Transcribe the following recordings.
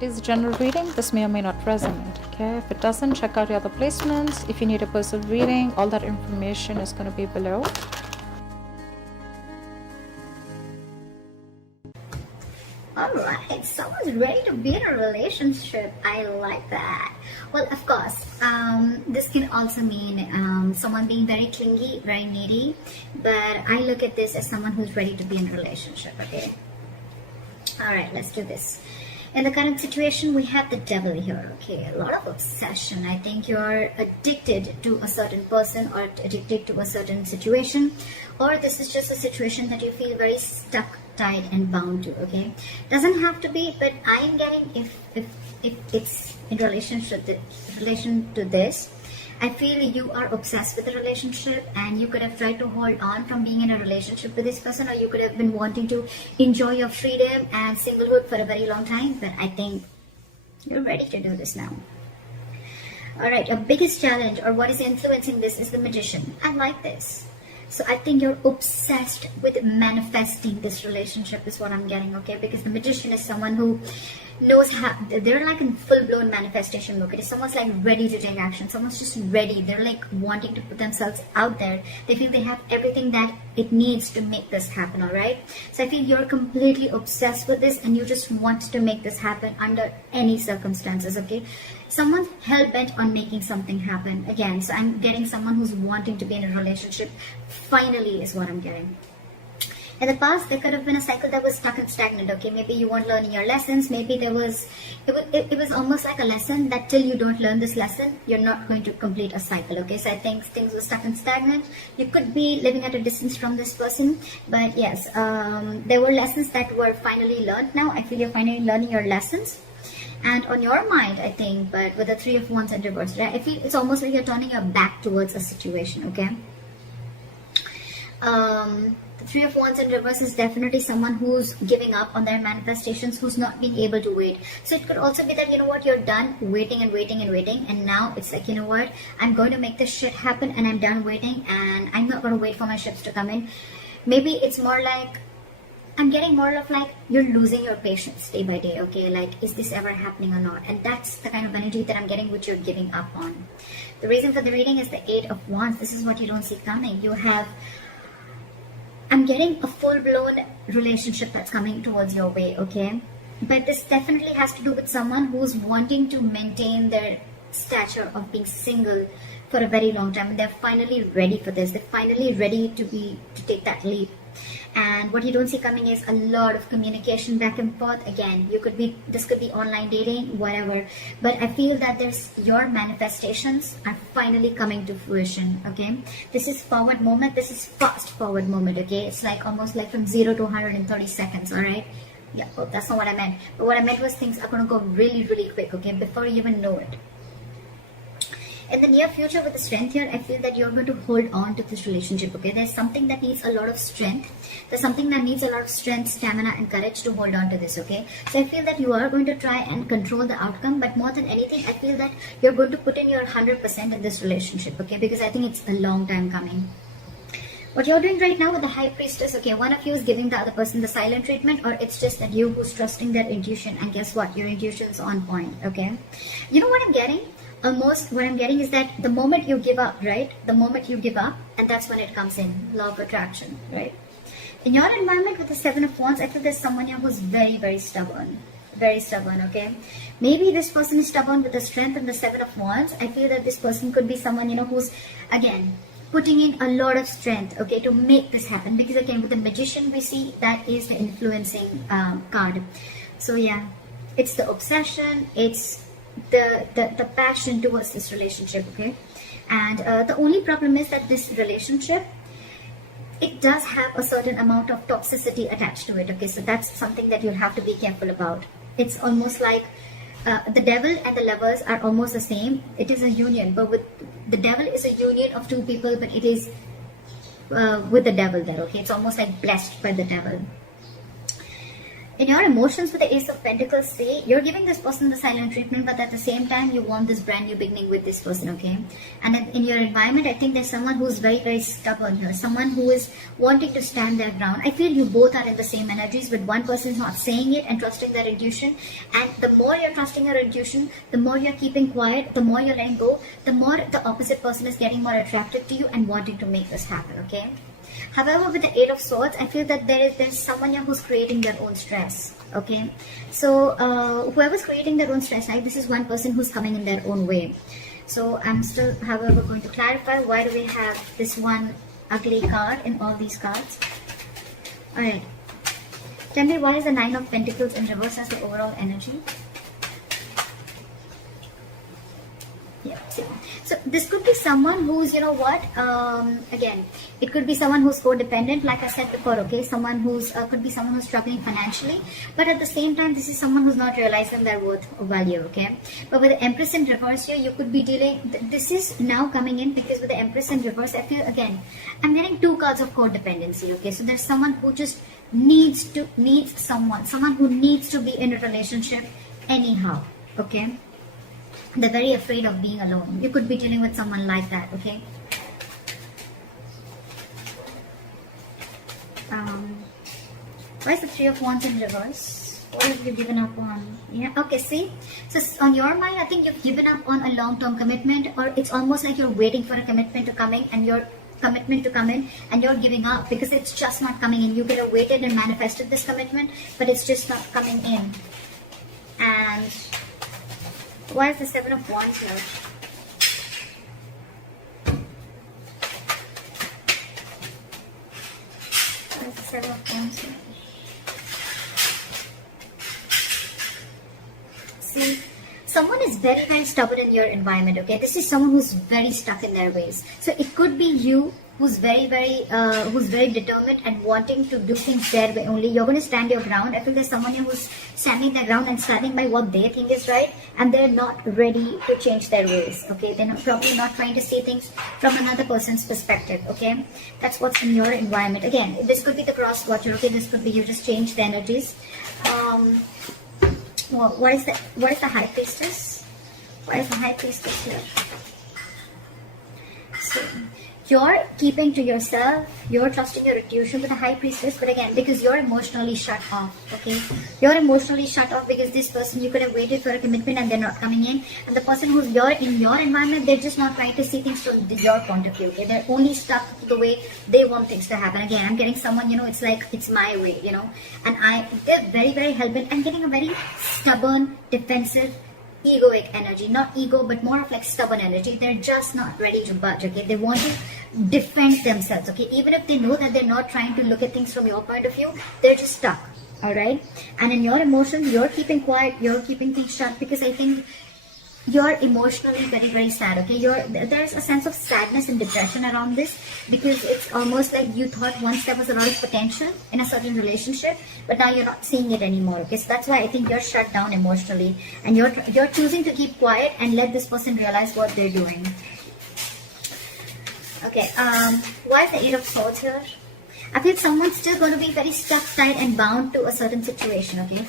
It is a general reading. This may or may not resonate. Okay, if it doesn't, check out your other placements. If you need a personal reading, all that information is going to be below. Alright, someone's ready to be in a relationship. I like that. Well, of course, this can also mean someone being very clingy, very needy, but I look at this as someone who's ready to be in a relationship, okay? Alright, let's do this. In the current situation, we have the devil here, okay? A lot of obsession. I think you're addicted to a certain person or addicted to a certain situation, or this is just a situation that you feel very stuck, tied and bound to, okay? Doesn't have to be, but I am getting if it's in relation to this, I feel you are obsessed with the relationship and you could have tried to hold on from being in a relationship with this person, or you could have been wanting to enjoy your freedom and singlehood for a very long time, but I think you're ready to do this now. Alright, your biggest challenge or what is influencing this is the Magician. I like this. So I think you're obsessed with manifesting this relationship is what I'm getting, okay? Because the Magician is someone who knows how, they're like in full-blown manifestation mode. Someone's like ready to take action. Someone's just ready. They're like wanting to put themselves out there. They feel they have everything that it needs to make this happen, alright? So I feel you're completely obsessed with this and you just want to make this happen under any circumstances, okay? Someone's hell-bent on making something happen again. So I'm getting someone who's wanting to be in a relationship. Finally is what I'm getting. In the past, there could have been a cycle that was stuck and stagnant, okay? Maybe you weren't learning your lessons. Maybe it was almost like a lesson that till you don't learn this lesson, you're not going to complete a cycle, okay? So I think things were stuck and stagnant. You could be living at a distance from this person, but yes, there were lessons that were finally learned now. I feel you're finally learning your lessons. And on your mind, I think, but with the Three of Wands and reverse, right? I feel it's almost like you're turning your back towards a situation, okay? The Three of Wands in reverse is definitely someone who's giving up on their manifestations, who's not being able to wait. So it could also be that, you know what, you're done waiting and waiting and waiting, and now it's like, you know what, I'm going to make this shit happen and I'm done waiting and I'm not going to wait for my ships to come in. Maybe it's more like, I'm getting more of like, you're losing your patience day by day, okay? Like, is this ever happening or not? And that's the kind of energy that I'm getting, which you're giving up on. The reason for the reading is the Eight of Wands. This is what you don't see coming. You have, I'm getting a full-blown relationship that's coming towards your way, okay? But this definitely has to do with someone who's wanting to maintain their stature of being single for a very long time. And they're finally ready for this. They're finally ready to take that leap. And what you don't see coming is a lot of communication back and forth. Again, this could be online dating, whatever. But I feel that your manifestations are finally coming to fruition, okay? This is forward moment. This is fast forward moment, okay? It's like almost like from 0 to 130 seconds, all right? Yeah, well, that's not what I meant. But what I meant was things are going to go really, really quick, okay? Before you even know it. In the near future with the Strength here, I feel that you're going to hold on to this relationship, okay? There's something that needs a lot of strength. There's something that needs a lot of strength, stamina and courage to hold on to this, okay? So I feel that you are going to try and control the outcome, but more than anything, I feel that you're going to put in your 100% in this relationship, okay? Because I think it's a long time coming. What you're doing right now with the High Priestess, okay, one of you is giving the other person the silent treatment, or it's just that you who's trusting their intuition, and guess what? Your intuition's on point, okay? You know what I'm getting? Almost what I'm getting is that the moment you give up, right? The moment you give up, and that's when it comes in, law of attraction, right? In your environment with the Seven of Wands, I feel there's someone here who's very, very stubborn. Very stubborn, okay? Maybe this person is stubborn with the Strength and the Seven of Wands. I feel that this person could be someone, you know, who's, again, putting in a lot of strength, okay, to make this happen. Because again, with the Magician, we see that is the influencing card. So yeah, it's the obsession, it's the passion towards this relationship, okay? And the only problem is that this relationship, it does have a certain amount of toxicity attached to it, okay? So that's something that you'll have to be careful about. It's almost like the devil and the lovers are almost the same. It is a union, but with the devil is a union of two people, but it is with the devil there, okay? It's almost like blessed by the devil. in your emotions with the Ace of Pentacles, see, you're giving this person the silent treatment, but at the same time, you want this brand new beginning with this person, okay? And in your environment, I think there's someone who's very, very stubborn here, someone who is wanting to stand their ground. I feel you both are in the same energies, but one person is not saying it and trusting their intuition. And the more you're trusting your intuition, the more you're keeping quiet, the more you're letting go, the more the opposite person is getting more attracted to you and wanting to make this happen, okay? However, with the Eight of Swords, I feel that there's someone here who's creating their own stress, okay? So, whoever's creating their own stress, right, this is one person who's coming in their own way. So, I'm still, however, going to clarify why do we have this one ugly card in all these cards. Alright. Tell me, why is the Nine of Pentacles in reverse as the overall energy? Yeah, see. So this could be someone who's, you know what, again, it could be someone who's codependent, like I said before, okay, someone who's, could be someone who's struggling financially, but at the same time, this is someone who's not realizing their worth or value, okay. But with the Empress in reverse here, you could be dealing, this is now coming in because with the Empress in reverse, I feel, again, I'm getting two cards of codependency, okay. So there's someone who just needs someone who needs to be in a relationship anyhow, okay. They're very afraid of being alone. You could be dealing with someone like that, okay? Why is the Three of Wands in reverse? What have you given up on? Yeah, okay, see? So on your mind, I think you've given up on a long-term commitment, or it's almost like you're waiting for a commitment to come in and you're giving up because it's just not coming in. You could have waited and manifested this commitment, but it's just not coming in. And why is the Seven of Wands here? Why is the Seven of Wands here? See, someone is very, very stubborn in your environment, okay? This is someone who's very stuck in their ways. So it could be you who's very determined and wanting to do things their way only. You're going to stand your ground. I feel there's someone here who's standing their ground and standing by what they think is right, and they're not ready to change their ways, okay? They're probably not trying to see things from another person's perspective, okay? That's what's in your environment. Again, this could be the cross watcher, okay? This could be you just change the energies. Well, what is the High Priestess? Why is the High Priestess here? So, you're keeping to yourself, you're trusting your intuition with the High Priestess, but again, because you're emotionally shut off, okay? You're emotionally shut off because this person, you could have waited for a commitment and they're not coming in. And the person who's in your environment, they're just not trying to see things from your point of view, okay? They're only stuck to the way they want things to happen. Again, I'm getting someone, you know, it's like, it's my way, you know? And they're very, very hell-bent. I'm getting a very stubborn, defensive, egoic energy. Not ego, but more of like stubborn energy. They're just not ready to budge, okay? They want to defend themselves, okay? Even if they know that they're not trying to look at things from your point of view, they're just stuck, all right? And in your emotions, you're keeping quiet, you're keeping things shut because I think you're emotionally very, very sad, okay? There's a sense of sadness and depression around this because it's almost like you thought once there was a lot of potential in a certain relationship, but now you're not seeing it anymore, okay? So that's why I think you're shut down emotionally and you're choosing to keep quiet and let this person realize what they're doing. Okay, why is the Eight of Swords here? I feel someone's still going to be very stuck, tight and bound to a certain situation, okay?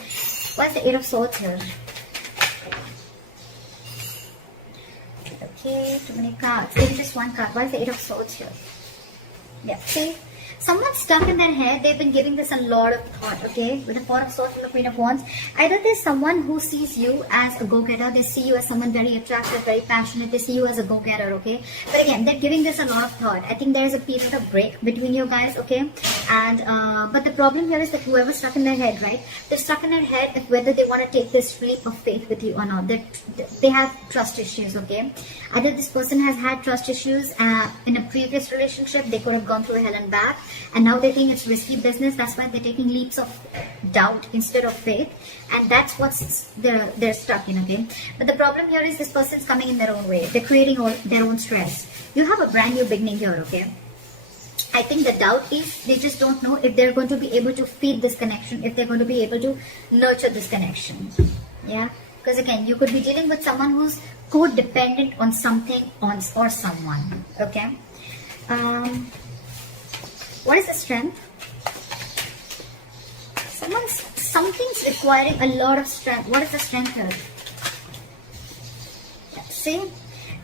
Why is the Eight of Swords here? Okay, too many cards. Maybe just one card. Why is the Eight of Swords here? Yeah, see? Someone's stuck in their head. They've been giving this a lot of thought, okay? With the Four of Swords and the Queen of Wands. Either there's someone who sees you as a go-getter. They see you as someone very attractive, very passionate. They see you as a go-getter, okay? But again, they're giving this a lot of thought. I think there's a period of break between you guys, okay? And, but the problem here is that whoever's stuck in their head, right? They're stuck in their head of whether they want to take this leap of faith with you or not. They have trust issues, okay? Either this person has had trust issues in a previous relationship. They could have gone through hell and back. And now they think it's risky business. That's why they're taking leaps of doubt instead of faith. And that's what's they're stuck in, okay? But the problem here is this person's coming in their own way. They're creating their own stress. You have a brand new beginning here, okay? I think the doubt is they just don't know if they're going to be able to feed this connection, if they're going to be able to nurture this connection. Yeah? Because again, you could be dealing with someone who's codependent on something or someone, okay? What is the Strength? Someone's something's requiring a lot of strength. What is the strength here? See,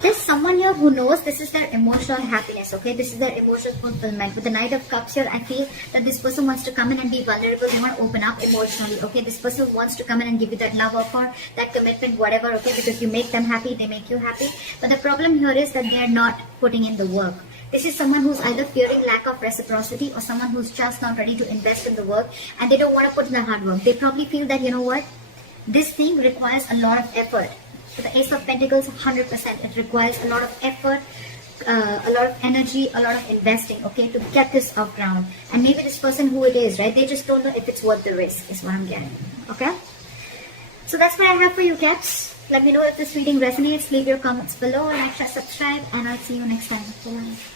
there's someone here who knows this is their emotional happiness, okay? This is their emotional fulfillment. With the Knight of Cups here, I feel that this person wants to come in and be vulnerable. They want to open up emotionally, okay? This person wants to come in and give you that love offer, that commitment, whatever, okay? Because you make them happy, they make you happy. But the problem here is that they are not putting in the work. This is someone who's either fearing lack of reciprocity or someone who's just not ready to invest in the work and they don't want to put in the hard work. They probably feel that, you know what, this thing requires a lot of effort. So the Ace of Pentacles, 100%. It requires a lot of effort, a lot of energy, a lot of investing, okay, to get this off ground. And maybe this person who it is, right, they just don't know if it's worth the risk, is what I'm getting, okay? So that's what I have for you, Caps. Let me know if this reading resonates. Leave your comments below, like, share, subscribe, and I'll see you next time. Bye.